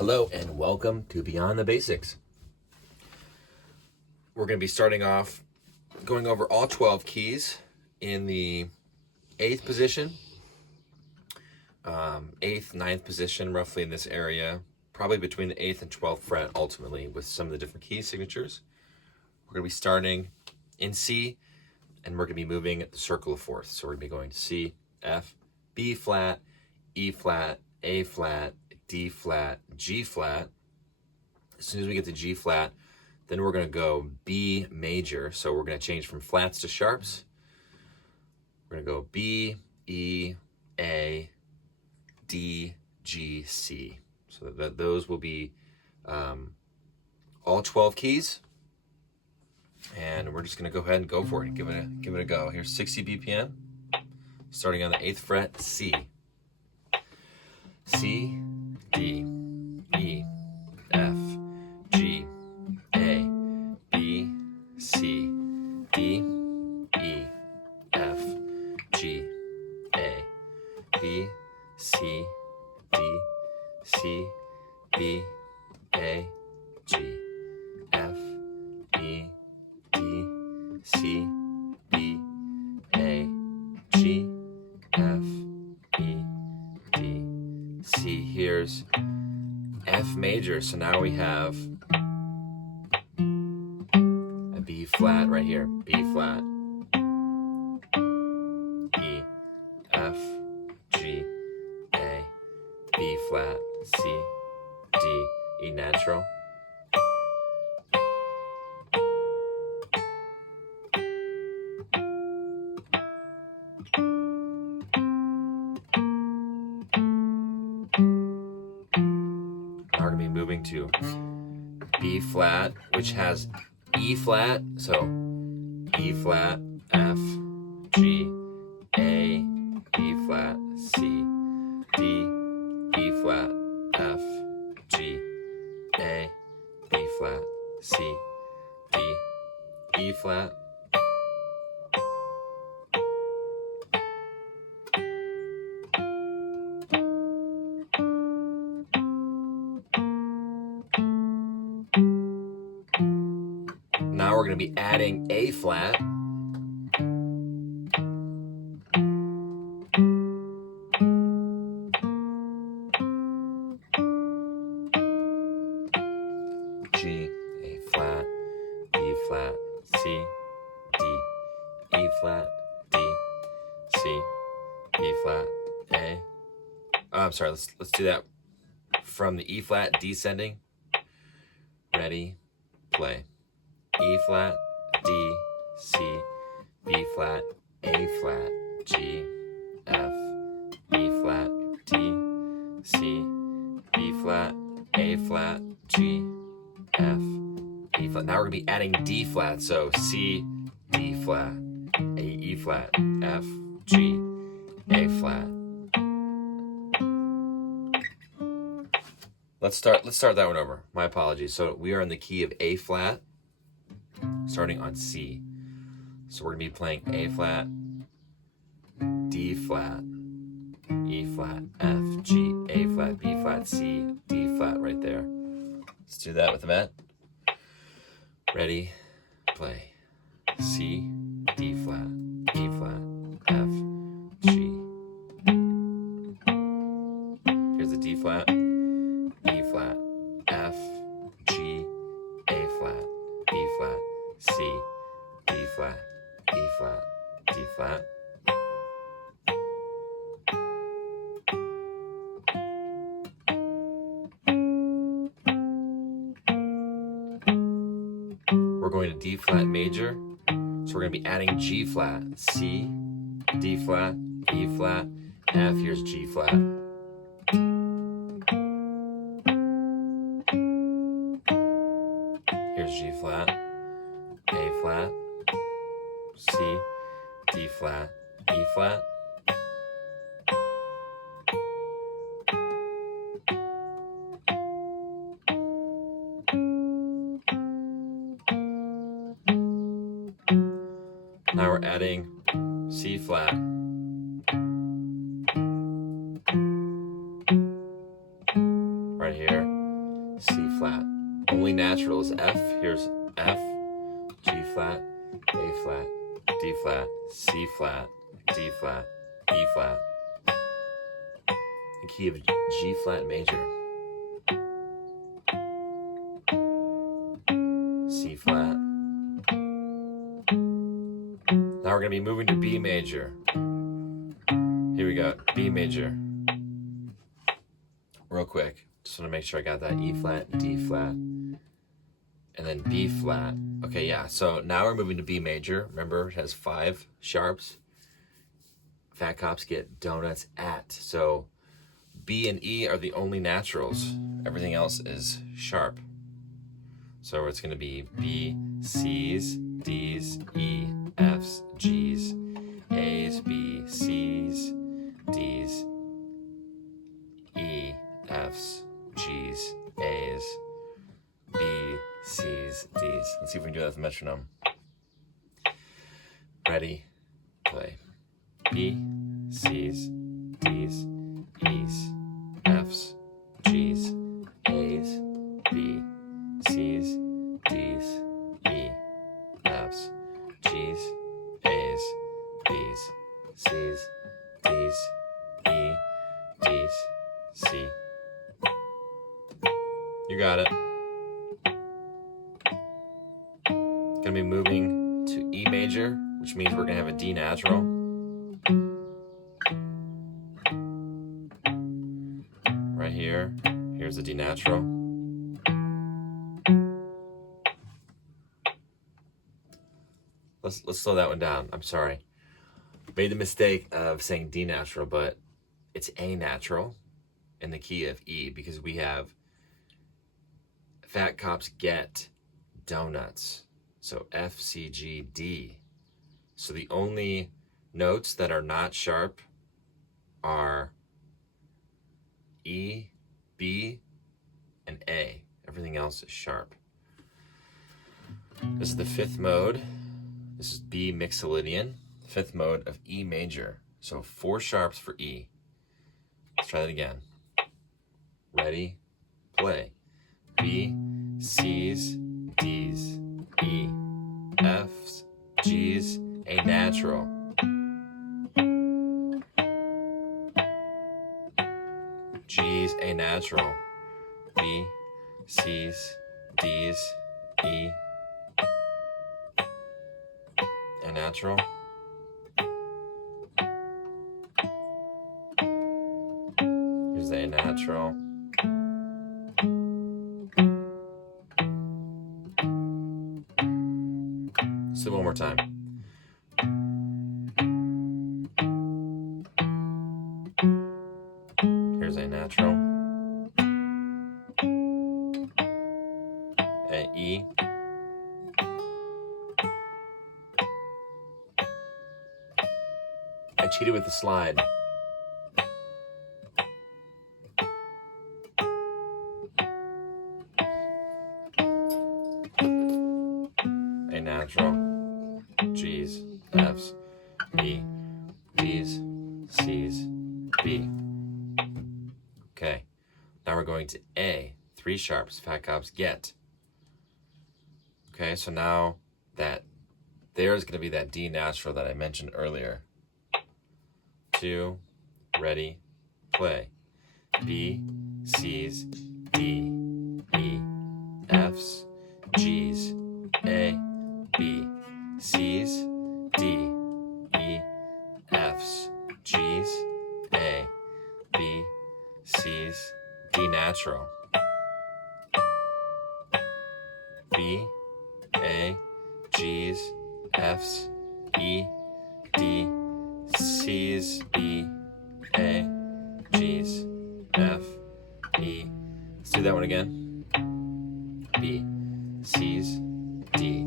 Hello and welcome to Beyond the Basics. We're going to be starting off going over all 12 keys in the 8th position, 8th, 9th position, roughly in this area, probably between the 8th and 12th fret ultimately with some of the different key signatures. We're going to be starting in C and we're going to be moving the circle of fourths. So we're going to be going to C, F, B flat, E flat, A flat, D flat, G flat. As soon as we get to G flat, then we're going to go B major. So we're going to change from flats to sharps. We're going to go B, E, A, D, G, C. So those will be all 12 keys. And we're just going to go ahead and go for it. Give it a go. Here's 60 BPM. Starting on the 8th fret, C. C, D, E, F, G, A, B, C, D, E, F, G, A, B, C, D, C, B, A, G, F, E, D, C, B, A, G, F, E, D, C. Here's F major. So now we have a B flat right here. B flat, E, F, G, A, B flat, C, D, E natural. Now we're going to be moving to B flat, which has E flat. So E flat, F, G, A, B flat, C, D, E flat, F, G, A, B flat, C, D, E flat. Now we're going to be adding A flat. G, A flat, B flat, C, D, E flat, D, C, B flat, A. I'm sorry, let's do that from the E flat descending. Ready, play. E flat, D, C, B flat, A flat, G, F, E flat, D, C, B flat, A flat, G, F, E flat. Now we're going to be adding D flat. So C, D flat, A, E flat, F, G, A flat. Let's start that one over. My apologies. So we are in the key of A flat, starting on C. So we're going to be playing A flat, D flat, E flat, F, G, A flat, B flat, C, D flat right there. Let's do that with the mat. Ready, play. C, D flat, E flat, F, G. Here's the D flat, E flat, F, G, A flat, B flat, C, D flat, E flat, D flat. We're going to D flat major. So we're going to be adding G flat, C, D flat, E flat, F. Here's G flat. Here's G flat, A flat, C, D flat, E flat. Now we're adding C flat. Right here. C flat. Only natural is F. Here's F, G flat, A flat, D flat, C flat, D flat, E flat. The key of G flat major. C flat. Now we're going to be moving to B major. Here we go, B major. Real quick, just want to make sure I got that. E flat, D flat, and then B flat. Okay, yeah, so now we're moving to B major. Remember, it has 5 sharps. Fat cops get donuts at. So B and E are the only naturals. Everything else is sharp. So it's going to be B, C's, D's, E, F's, G's, A's, B, C's, D's, E, F's, G's, A's, B, C's, D's. Let's see if we can do that with the metronome. Ready, play. B, C's, D's, E's, F's, G's, A's, B, C's, D's, E, F's, G's, A's, B's, C's, D's, E, D's, C. You got it. Gonna be moving to E major, which means we're gonna have a D natural. Right here. Here's the D natural. Let's slow that one down. I'm sorry. Made the mistake of saying D natural, but it's A natural in the key of E because we have fat cops get donuts. So F, C, G, D. So the only notes that are not sharp are E, B, and A. Everything else is sharp. This is the 5th mode. This is B mixolydian, 5th mode of E major. So 4 sharps for E. Let's try that again. Ready, play. B, C's, D's, E, F's, G's, A natural. G's, A natural. B, C's, D's, E, A natural. Here's the A natural. So one more time. Here's A natural. A, E. I cheated with the slide. A natural, G's, F's, E, D's, C's, B. Okay, now we're going to A, 3 sharps, fat cops get. Okay, so now that there's going to be that D natural that I mentioned earlier. 2, ready, play. B, C's, D, E, F's, G's, A, B, C's, D, E, F's, G's, A, B, C's, D natural. B, A, G's, F's, E, D, C's, B, A, G's, F, E. Let's do that one again. B, C's, D,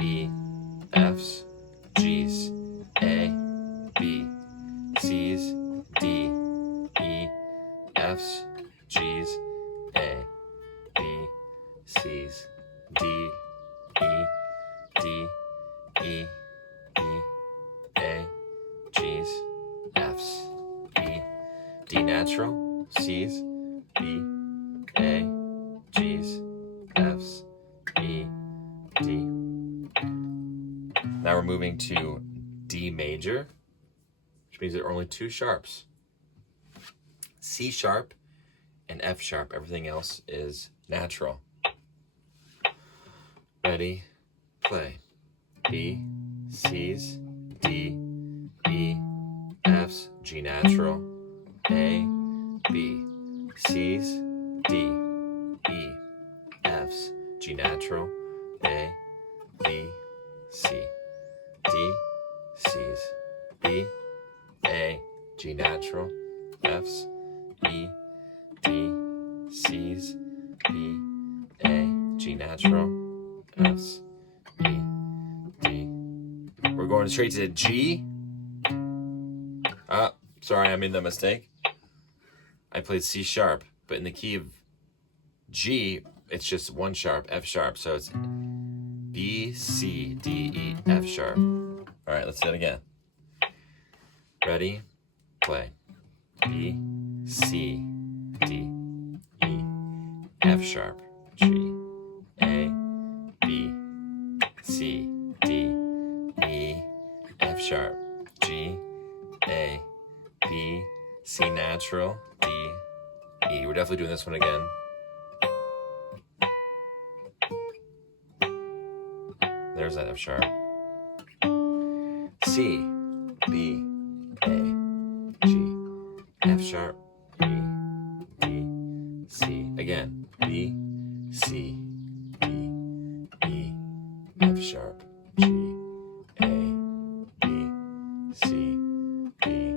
E, F's, G's, A, B, C's, D, E, F's, G's, A, B, C's, D, E, D, E, E, A, G's, F's, E, D natural, C's, B, A, G, moving to D major, which means there are only two sharps. C sharp and F sharp. Everything else is natural. Ready, play. B, C's, D, E, F's, G natural, A, B, C's, D, E, F's, G natural, A, B, C, D, C's, B, A, G natural, F's, E, D, C's, B, A, G natural, F's, E, D. We're going straight to G. Sorry, I made that mistake. I played C sharp, but in the key of G, it's just one sharp, F sharp. So it's B, C, D, E, F sharp. All right, let's do it again. Ready, play. B, C, D, E, F sharp, G, A, B, C, D, E, F sharp, G, A, B, C natural, D, E. We're definitely doing this one again. There's that F sharp. C, B, A, G, F sharp, E, D, C. Again, B, C, D, E, F sharp, G, A, B, C, D,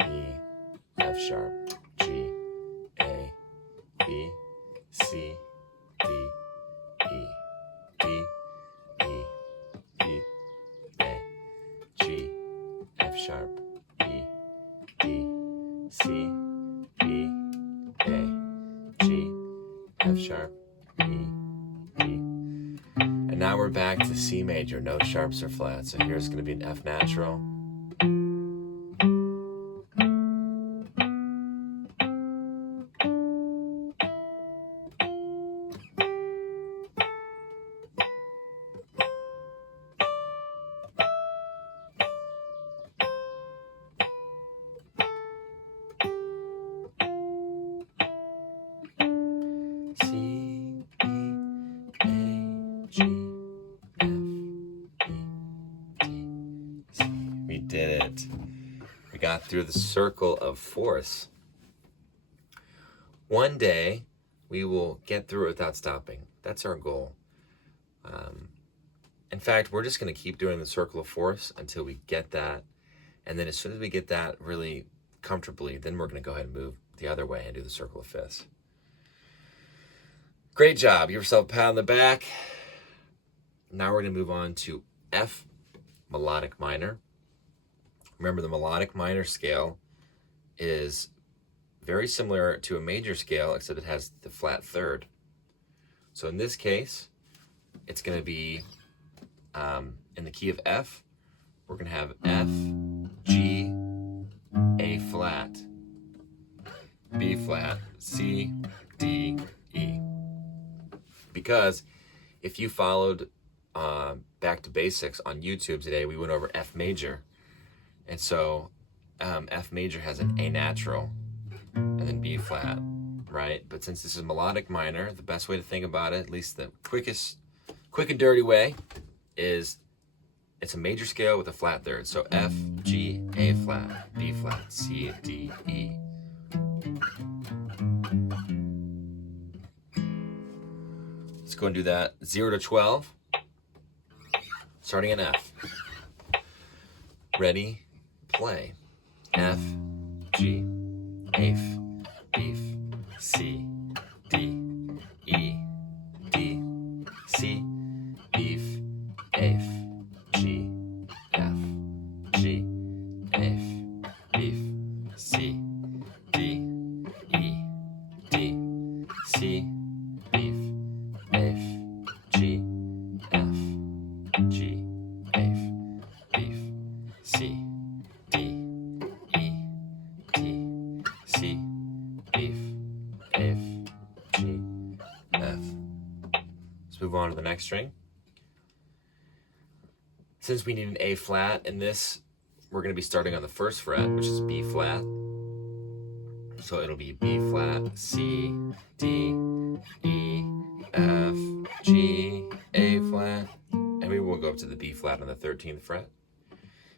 E, F sharp, G, A, B, C, D, E, D, E, B, A, G, F sharp, E, D, C, B, A, G, F sharp, E, D. And now we're back to C major, no sharps or flats. So here's going to be an F natural. C, B, A, G, F, E, D, C. We did it. We got through the circle of fourths. One day, we will get through it without stopping. That's our goal. In fact, we're just going to keep doing the circle of fourths until we get that. And then as soon as we get that really comfortably, then we're going to go ahead and move the other way and do the circle of fifths. Great job. Give yourself a pat on the back. Now we're going to move on to F melodic minor. Remember, the melodic minor scale is very similar to a major scale, except it has the flat third. So in this case, it's going to be in the key of F. We're going to have F, G, A flat, B flat, C, D, E. Because if you followed Back to Basics on YouTube today, we went over F major. And so F major has an A natural and then B flat, right? But since this is melodic minor, the best way to think about it, at least the quick and dirty way, is it's a major scale with a flat third. So F, G, A flat, B flat, C, D, E. Let's go and do that. 0 to 12. Starting in F. Ready, play. F, G, A, B, C, D, E, D, C, B, A, G, F, G, A, B, C, D, E, D, C, B, F, G, F, G, F, B, C, D, E, D, C, B, F, G, F. Let's move on to the next string. Since we need an A flat in this, we're going to be starting on the first fret, which is B flat. So it'll be B flat, C, D, E, F, G, A flat, and we will go up to the B flat on the 13th fret.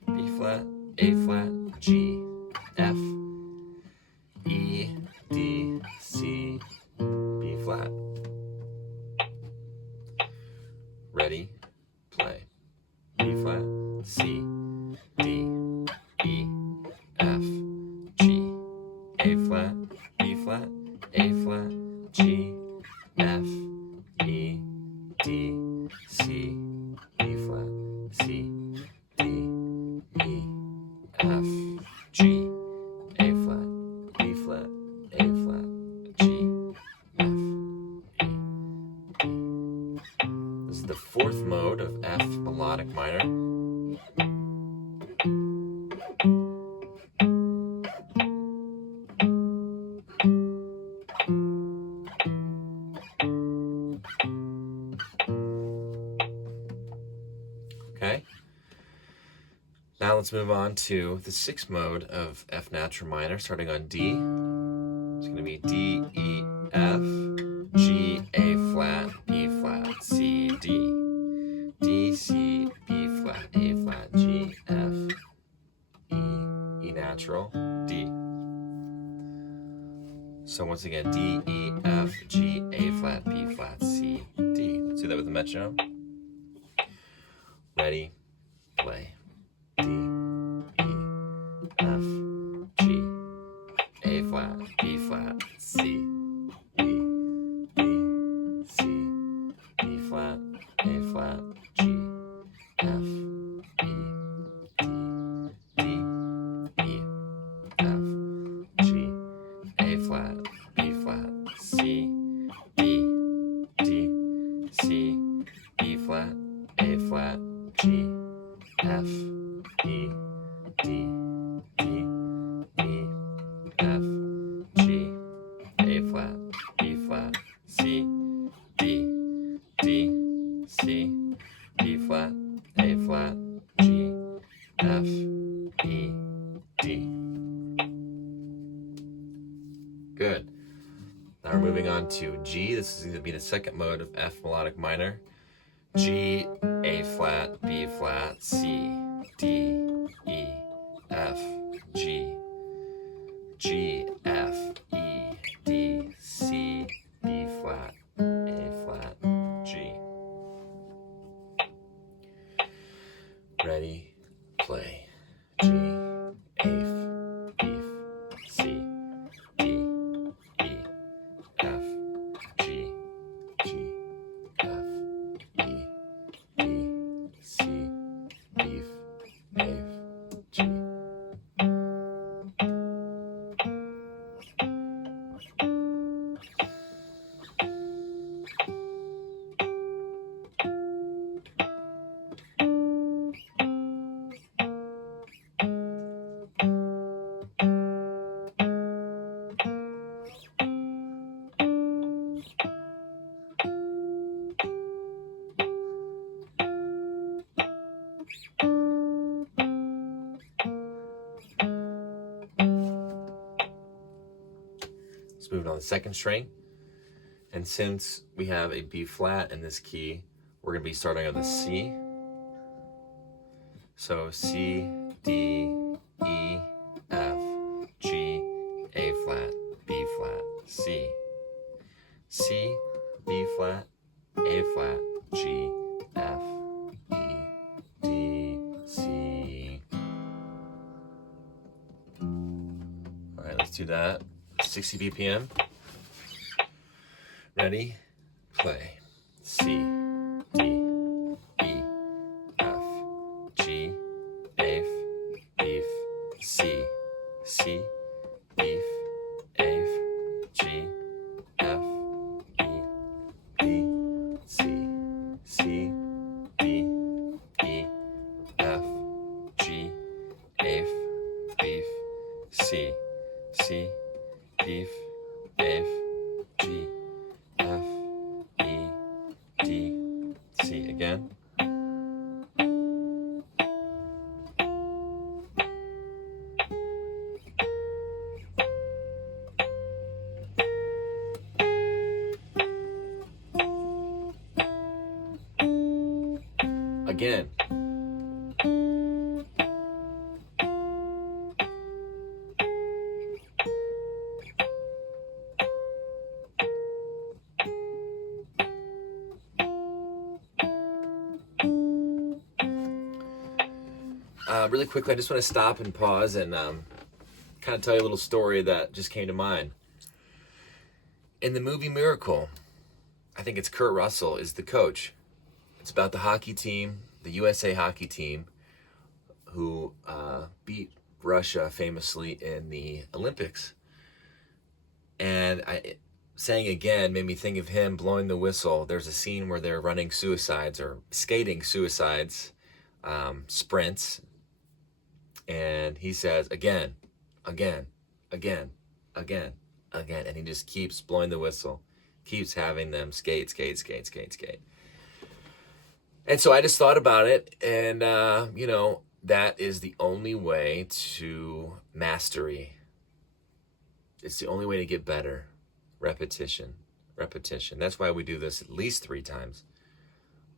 B flat, A flat, G, F, E, D, C, B flat. Ready, play. B flat, C, D, E, F, G, A flat, B flat, A flat, G, F, E, D, C, B flat, C, D, E, F, G, A flat, B flat, A flat, G, F, E, D. This is the fourth mode of F melodic minor. Okay. Now let's move on to the sixth mode of F natural minor, starting on D. It's going to be D, E, F, G, A flat, B flat, C, D. D, C, B flat, A flat, G, F, E, E natural, D. So once again, D, E, F, G, A flat, B flat, C, D. Let's do that with the metronome. Ready, play. D, E, F, G, A flat, B flat, C, E, D, C, B flat, A flat, G, F, E, D, D, E, F, G, A flat, B flat, C, E, D, C, B flat, A flat, G, F, E, D, D, E, F, G, A flat, B flat, C, D, D, C, B flat, A flat, G, F, E, D. Good. Now we're moving on to G. This is going to be the second mode of F melodic minor. G, A flat, B flat, C, D, E, F, G, G, F, E, D, C, B flat, A flat, G. Ready, play. G, A, B, C, D, E, F, G, G, F, E, D, C, beef, F, G. Let's move on to the second string. And since we have a B flat in this key, we're going to be starting on the C. So C, D, E, F, G, A flat, B flat, C. C, B flat, A flat, G, F, E, D, C. All right, let's do that. 60 BPM. Ready? Play. C, D, E, F, G, A, beef, C, C, beef, A, G, F, E, D, C, C, B, E, F, G, A, beef, C, C, beef, A, G, F, E, D, again. Really quickly, I just want to stop and pause and kind of tell you a little story that just came to mind. In the movie Miracle, I think it's Kurt Russell is the coach. It's about the hockey team, the USA hockey team, who beat Russia famously in the Olympics. And saying again made me think of him blowing the whistle. There's a scene where they're running suicides or skating suicides, sprints. And he says, again, again, again, again, again. And he just keeps blowing the whistle, keeps having them skate, skate, skate, skate, skate. And so I just thought about it. And, that is the only way to mastery. It's the only way to get better. Repetition, repetition. That's why we do this at least 3 times.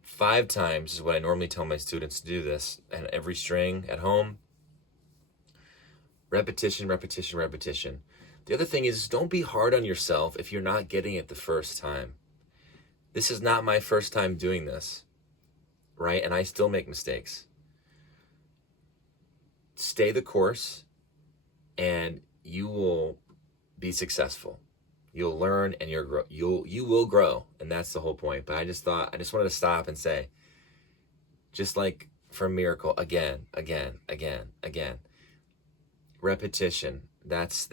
5 times is what I normally tell my students to do this. And every string at home. Repetition, repetition, repetition. The other thing is, don't be hard on yourself if you're not getting it the first time. This is not my first time doing this, right? And I still make mistakes. Stay the course, and you will be successful. You'll learn, and you will grow, and that's the whole point. But I just wanted to stop and say, just like from Miracle, again, again, again, again. Repetition. That's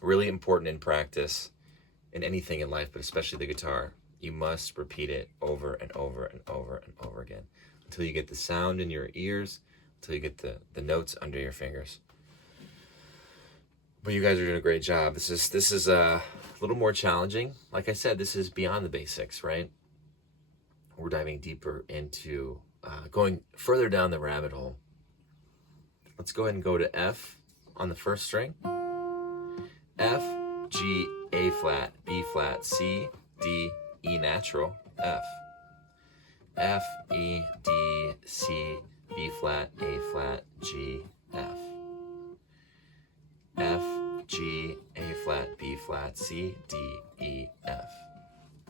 really important in practice, in anything in life, but especially the guitar. You must repeat it over and over and over and over again until you get the sound in your ears, until you get the notes under your fingers. But you guys are doing a great job. This is a little more challenging. Like I said, this is beyond the basics, right? We're diving deeper into going further down the rabbit hole. Let's go ahead and go to F on the first string. F, G, A flat, B flat, C, D, E natural, F. F, E, D, C, B flat, A flat, G, F. F, G, A flat, B flat, C, D, E, F.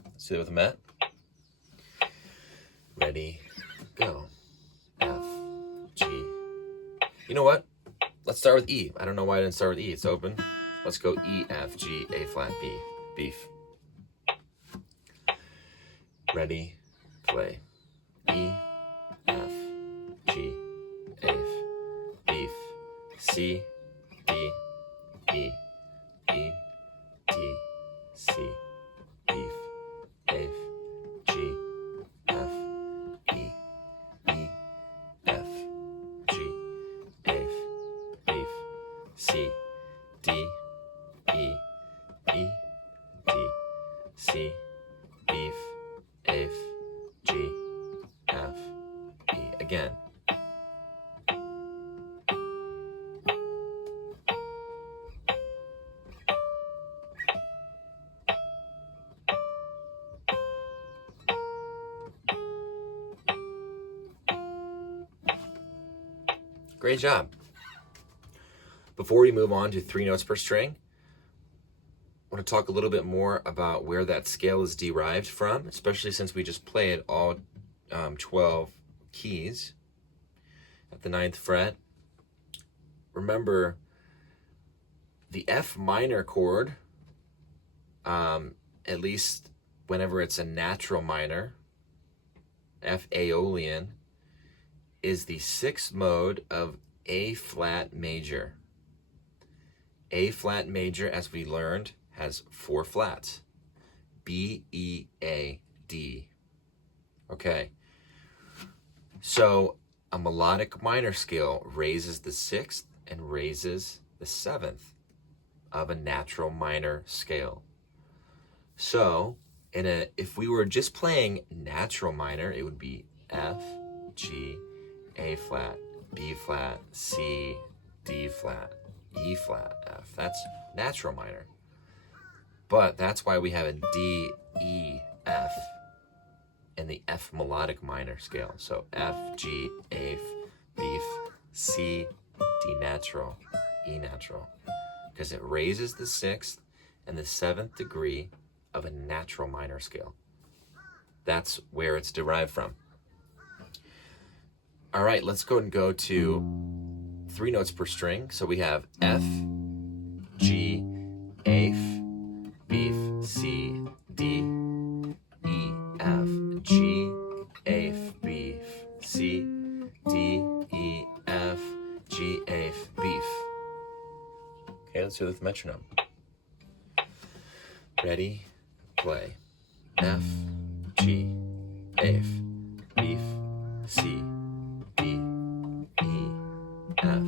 Let's do it with a Met. Ready, go. F, G. You know what? Let's start with E. I don't know why I didn't start with E. It's open. Let's go E, F, G, A flat, B. Beef. Ready, play. E, F, G, A, beef. C, D, E, E, D, C, beef. A, G, F, E, E, F, G, A, beef. C, D, E, E, D, C, beef, F, G, F, E. Again. Great job. Before we move on to 3 notes per string, I want to talk a little bit more about where that scale is derived from, especially since we just played all 12 keys at the 9th fret. Remember, the F minor chord, at least whenever it's a natural minor, F Aeolian, is the 6th mode of A flat major. A flat major, as we learned, has 4 flats. B, E, A, D. Okay. So a melodic minor scale raises the 6th and raises the 7th of a natural minor scale. So if we were just playing natural minor, it would be F, G, A flat, B flat, C, D flat, E flat, F. That's natural minor. But that's why we have a D, E, F, and the F melodic minor scale. So F, G, A, beef, C, D natural, E natural. Because it raises the 6th and the 7th degree of a natural minor scale. That's where it's derived from. All right, let's go and go to 3 notes per string. So we have F, G, A, beef, C, D, E, F, G, A, beef, C, D, E, F, G, A, beef. Okay, let's do it with metronome. Ready, play. F, G, A, beef, C, D, E, F,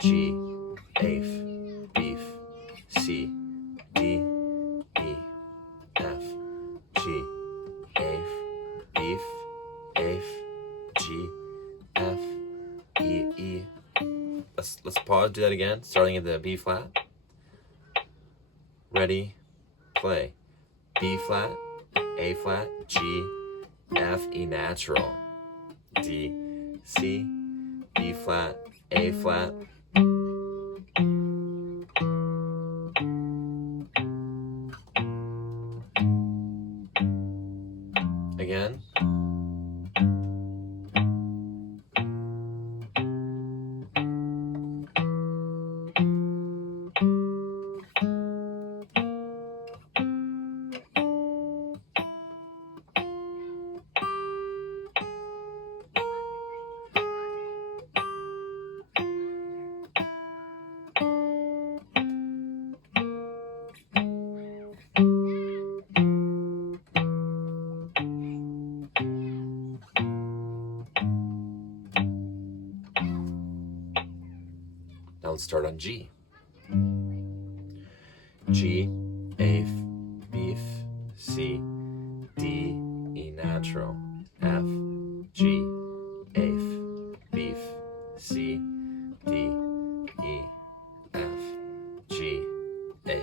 G, A, beef, C, D, E, F, G, A, beef, A, G, F, E, E. Let's pause, do that again, starting at the B flat. Ready, play. B flat, A flat, G, F, E natural, D, C, B flat, A flat. Again. Now let's start on G. G, A, beef, C, D, E natural, F, G, A, beef, C, D, E, F, G, A,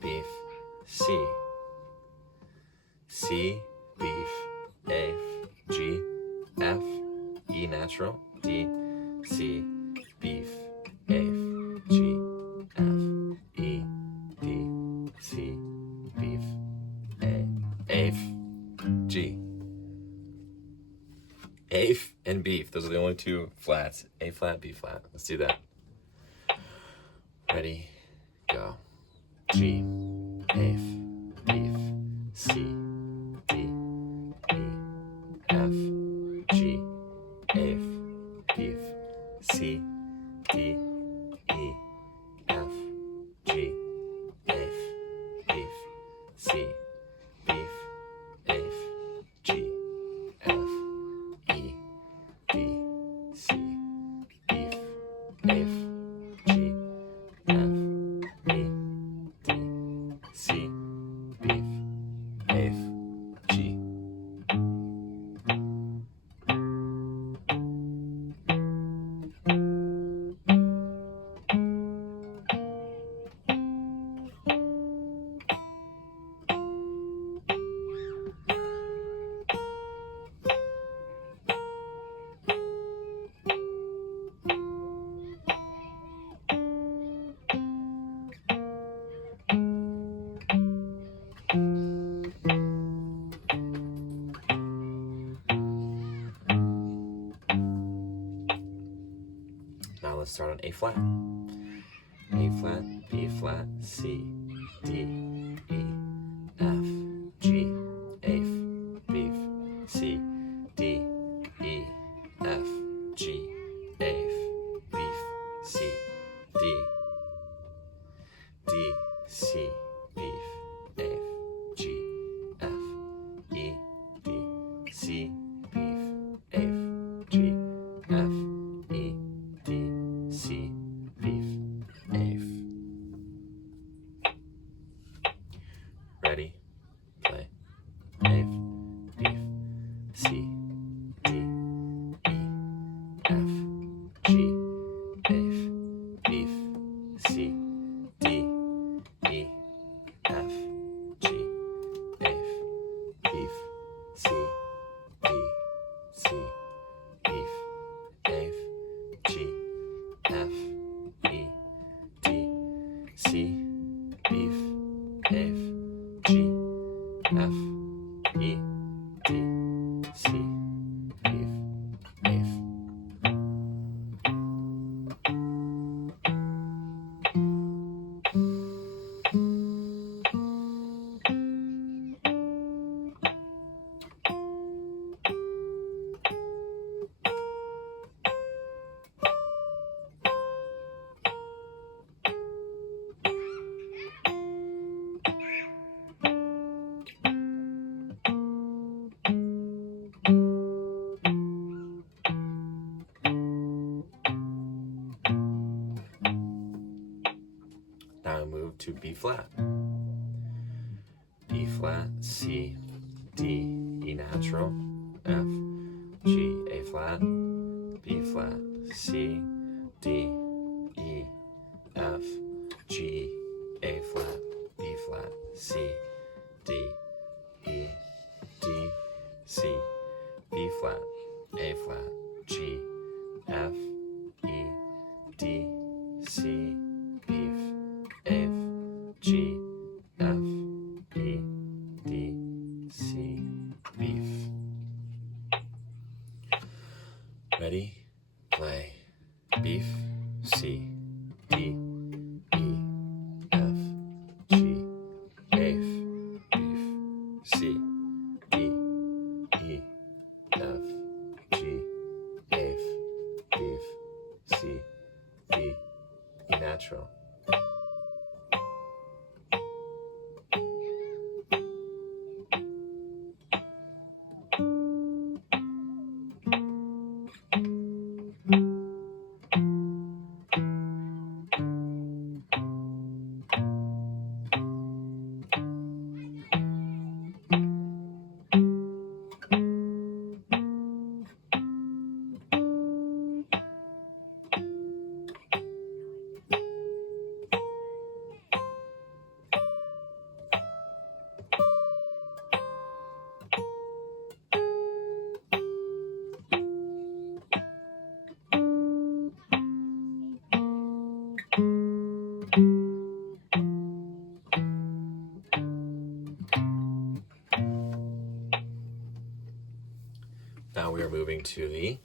beef, C, C, beef, A, G, F, E natural, D, C, beef, A, G, F, E, D, C, beef, A, F, G. A and beef, those are the only 2 flats. A flat, B flat. Let's do that. Ready, go. G, A, beef, C, D, E, F, G, A, beef, C, D, E, F, G, A, beef, C, beef, A, G, F, E, D, C, beef, A, G, F, E, D, C, beef, A, G. Now let's start on A flat. A flat, B flat, C, D, E, F, G, A, beef, C, D, E, F, G, A, beef, C, D, D, C, beef, A, G, F, E, D, C, beef, A, G, F, E, D, C, beef, A. G, F, E, D, C, F, F. Now I move to B flat. B flat, C, D, E natural, F, G, A flat, B flat, C, D, E, F, G, A flat, B flat, C, D, E, D, C, B flat, A flat, G, F, E, D, C, B, F, G, F, E, D, C, beef. Ready? Play. Beef, C, D, E, F, G, F, beef, C, D, E, F, G, F, beef, C, D, E natural. Now we are moving to the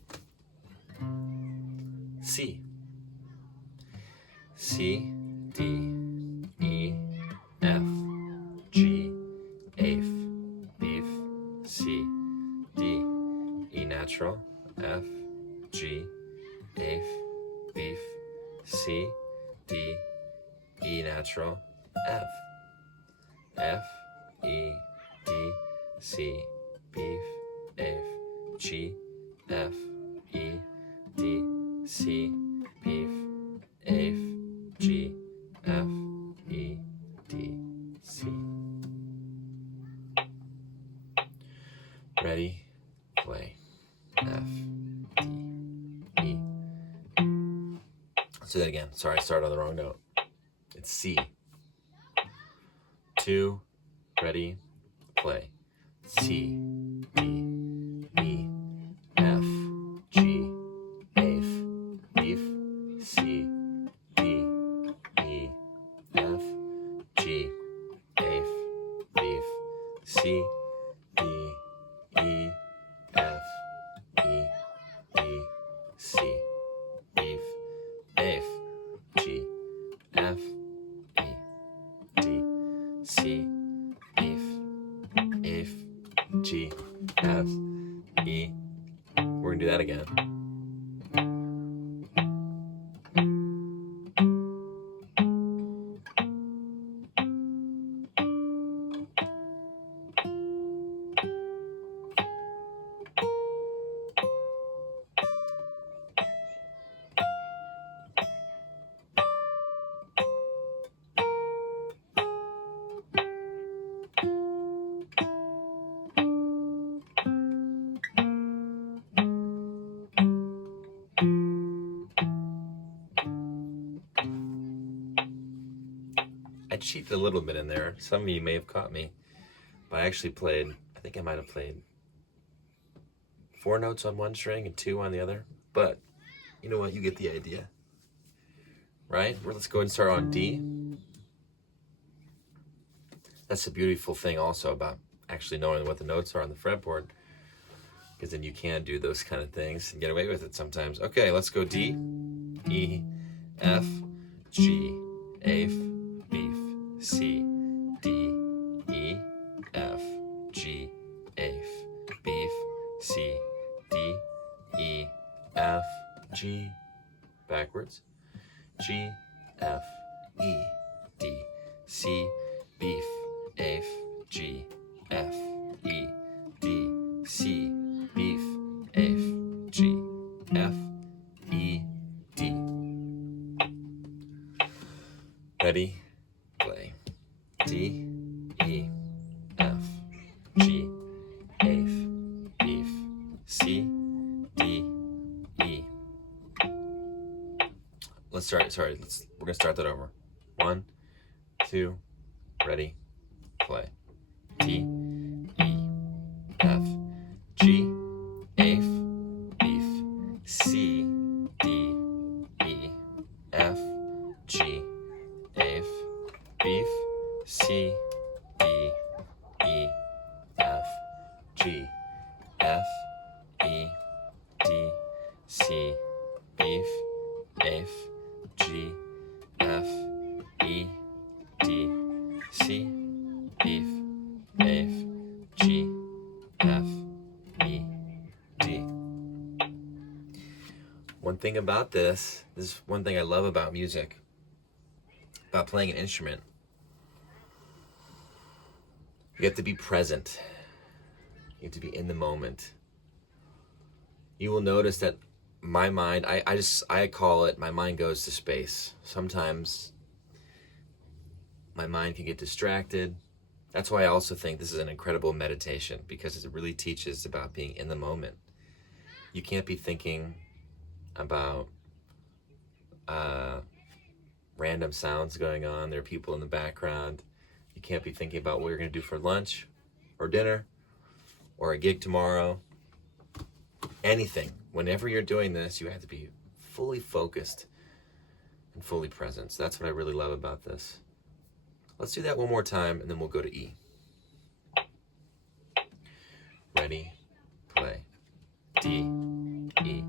C. C, D, E, F, G, F, beef, C, D, E natural, F, G, F, beef, C, D, E natural, F, F, E, D, C, beef, F, G, F, E, D, C, beef, F, G, F, E, D, C. Ready? Play. F, D, E. Let's do that again. Sorry, I started on the wrong note. It's C. 2, ready, play. C, D, E, F, G, F, beef, C, D, E, F, G, F, beef, C, D, E, F, E, D, C, beef, F, G, F, E, D, C, beef, F, G, F, E. We're gonna do that again. I cheated a little bit in there. Some of you may have caught me. But I actually played, I think I might have played 4 notes on one string and 2 on the other. But you know what? You get the idea. Right? Let's go and start on D. That's a beautiful thing also about actually knowing what the notes are on the fretboard, because then you can do those kind of things and get away with it sometimes. Okay, let's go D, E, F, G, F, beef, C, D, E, F, G, F, beef, C, D, E, F, G, backwards, G, F, E, D, C, beef, F, G, F, E, D, C, beef, F, G, F, E, D. Ready? Play. D, E, F, G, F, beef, C, D, E. We're gonna start that over. 1, 2, ready, play. D, E, F, G, F, beef, C, D, E, F, G, F, beef, C, D, E, F, G, F, E, D, C, beef, F, G, F, E, D, C, beef, F, G, F, E, D. One thing about this is one thing I love about music, about playing an instrument. You have to be present. You have to be in the moment. You will notice that my mind, I call it, my mind goes to space. Sometimes my mind can get distracted. That's why I also think this is an incredible meditation, because it really teaches about being in the moment. You can't be thinking about random sounds going on. There are people in the background. You can't be thinking about what you're going to do for lunch or dinner or a gig tomorrow. Anything. Whenever you're doing this, you have to be fully focused and fully present. So that's what I really love about this. Let's do that one more time, and then we'll go to E. Ready, play. D, E,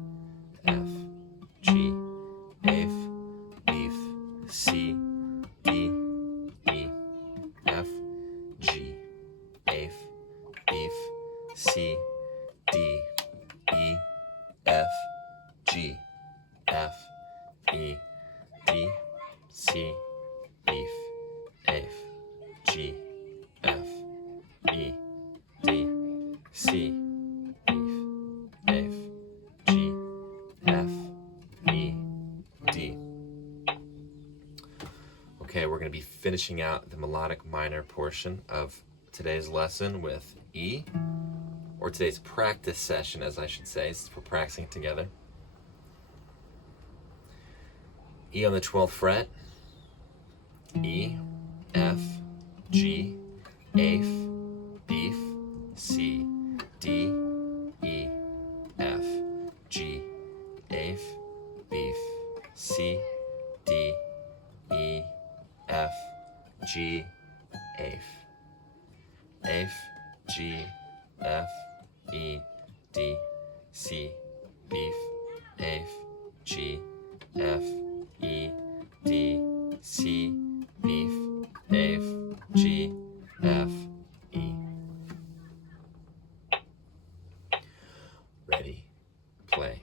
F, G, F, beef, C, D, E, F, G, F, beef, C, D, E, F, G, F, E, D, C, beef, F, G, F, E, D, C, beef, F, G, F, E, D. Okay, we're going to be finishing out the melodic minor portion of today's lesson with E, or today's practice session, as I should say, since we're practicing together. E on the 12th fret, E, F, G, F, beef, C, D, E, F, G, F, beef, C, D, E, F, G, F, F, G, F, E, D, C, beef, F, G, F, E, D, C, beef, F, G, F, E. Ready, play.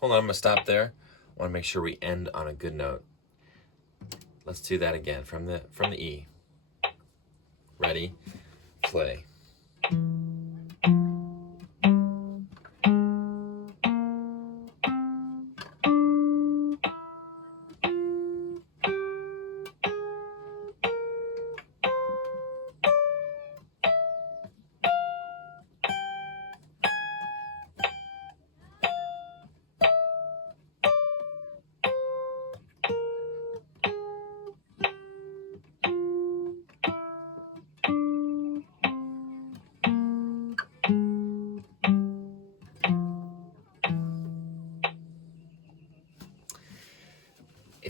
Hold on, I'm gonna stop there. I want to make sure we end on a good note. Let's do that again from the E. Ready, play.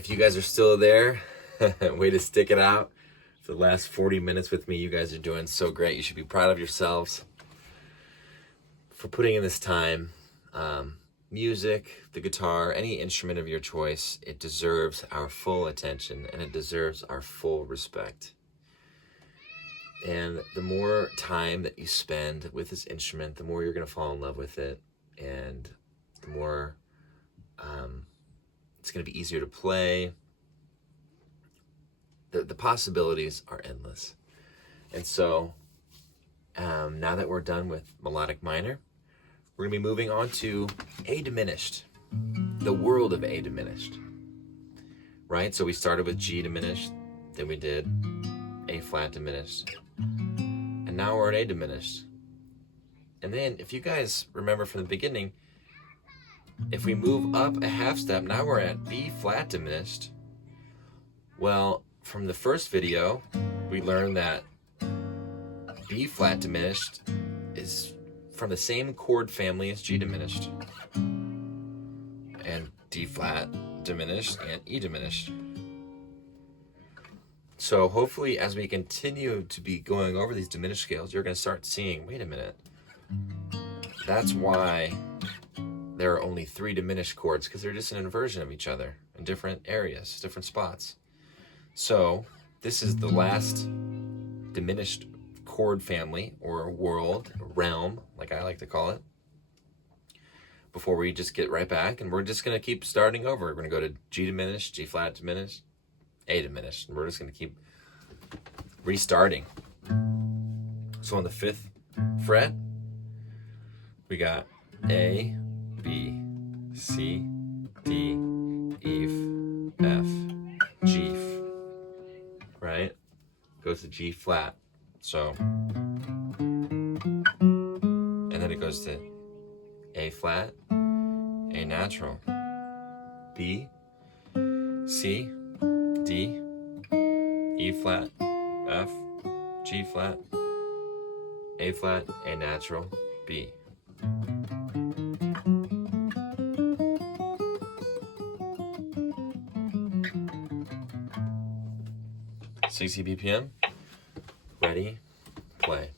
if you guys are still there, way to stick it out for the last 40 minutes with me. You guys are doing so great. You should be proud of yourselves for putting in this time. Music, the guitar, any instrument of your choice, it deserves our full attention and it deserves our full respect. And the more time that you spend with this instrument, the more you're going to fall in love with it, and the more it's going to be easier to play. The possibilities are endless. And so now that we're done with melodic minor, we're going to be moving on to A diminished, the world of A diminished, right? So we started with G diminished, then we did A flat diminished, and now we're at A diminished. And then if you guys remember from the beginning, if we move up a half step, now we're at B flat diminished. Well, from the first video, we learned that B flat diminished is from the same chord family as G diminished, and D flat diminished and E diminished. So hopefully as we continue to be going over these diminished scales, you're going to start seeing, wait a minute, that's why there are only 3 diminished chords, because they're just an inversion of each other in different areas, different spots. So this is the last diminished chord family, or world, realm, like I like to call it, before we just get right back, and we're just going to keep starting over. We're going to go to G diminished, G flat diminished, A diminished, and we're just going to keep restarting. So on the 5th fret, we got A, B, C, D, E, F, G, right? Goes to G flat. So, and then it goes to A flat, A natural, B, C, D, E flat, F, G flat, A flat, A natural, B. .60 BPM. Ready, play.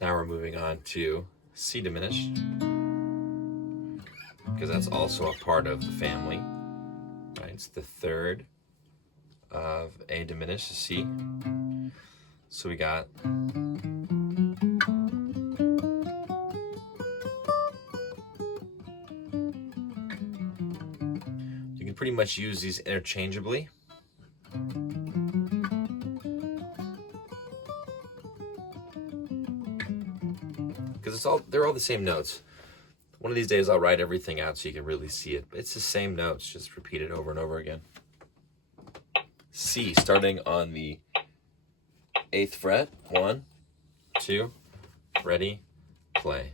Now we're moving on to C diminished, because that's also a part of the family, right? It's the 3rd of A diminished, C. So we got you can pretty much use these interchangeably. Because they're all the same notes. One of these days I'll write everything out so you can really see it. But it's the same notes, just repeated over and over again. C, starting on the 8th fret. 1, 2, ready, play.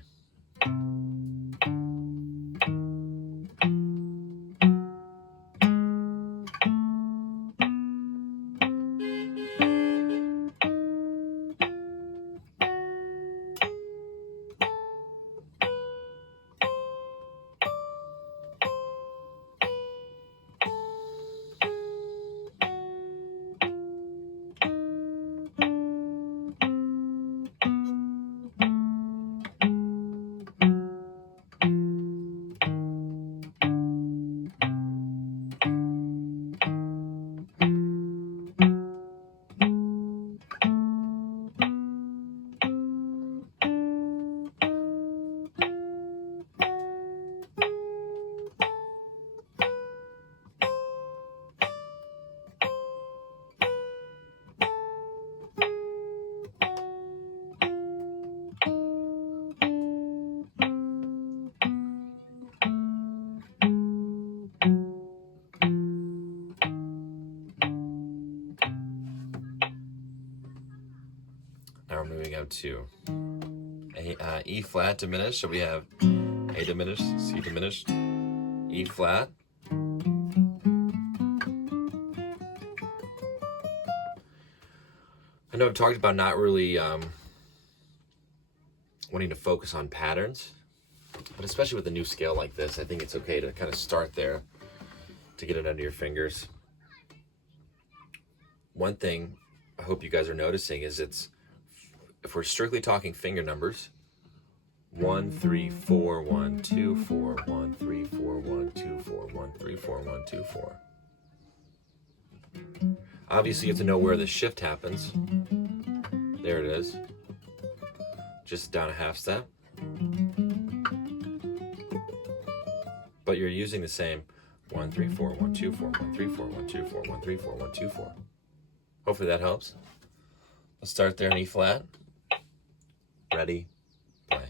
we're moving up to E flat diminished. So we have A diminished, C diminished, E flat. I know I've talked about not really wanting to focus on patterns, but especially with a new scale like this, I think it's okay to kind of start there to get it under your fingers. One thing I hope you guys are noticing is if we're strictly talking finger numbers, 1 3 4 1 2 4 1 3 4 1 2 4 1 3 4 1 2 4. Obviously, you have to know where the shift happens. There it is. Just down a half step. But you're using the same 1 3 4 1 2 4 1 3 4 1 2 4 1 3 4 1 2 4. Hopefully that helps. Let's start there in E flat. Ready, play.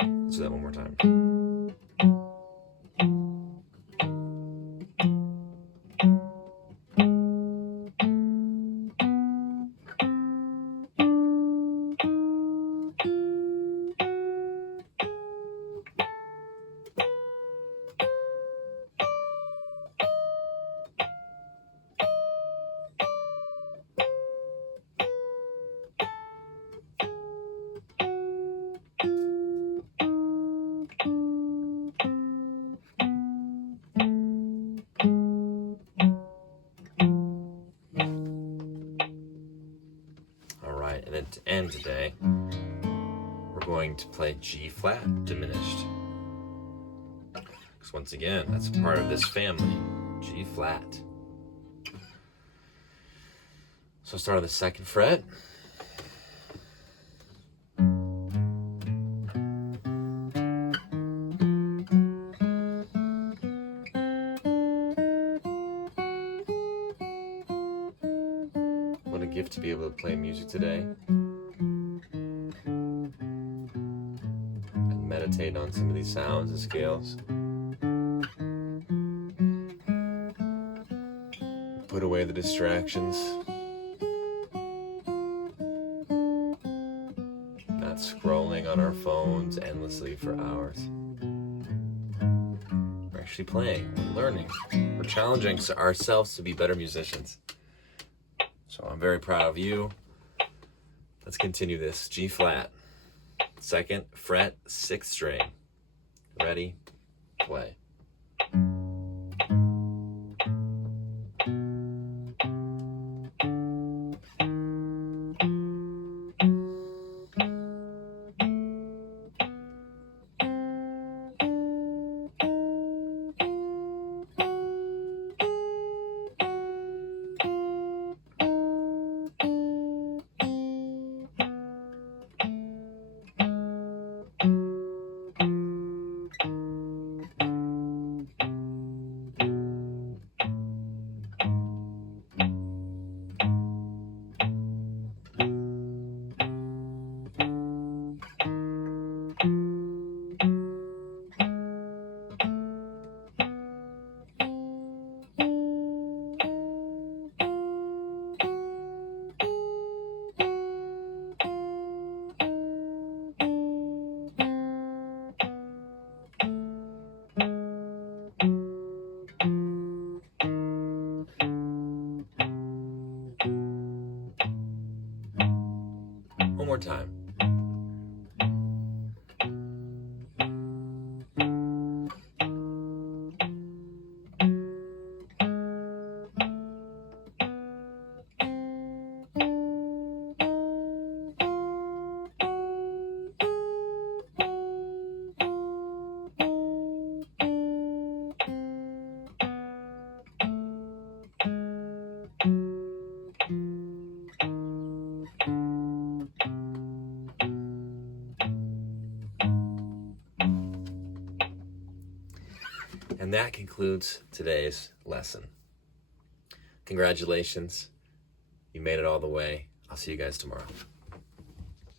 Let's do that one more time. And then to end today, we're going to play G flat diminished. Because once again, that's a part of this family, G flat. So start on the 2nd fret. What a gift to be able to play music today and meditate on some of these sounds and scales. Put away the distractions. Not scrolling on our phones endlessly for hours. We're actually playing, we're learning, we're challenging ourselves to be better musicians. So I'm very proud of you. Let's continue this. G flat, 2nd fret, 6th string. Ready, play. more time. And that concludes today's lesson. Congratulations. You made it all the way. I'll see you guys tomorrow.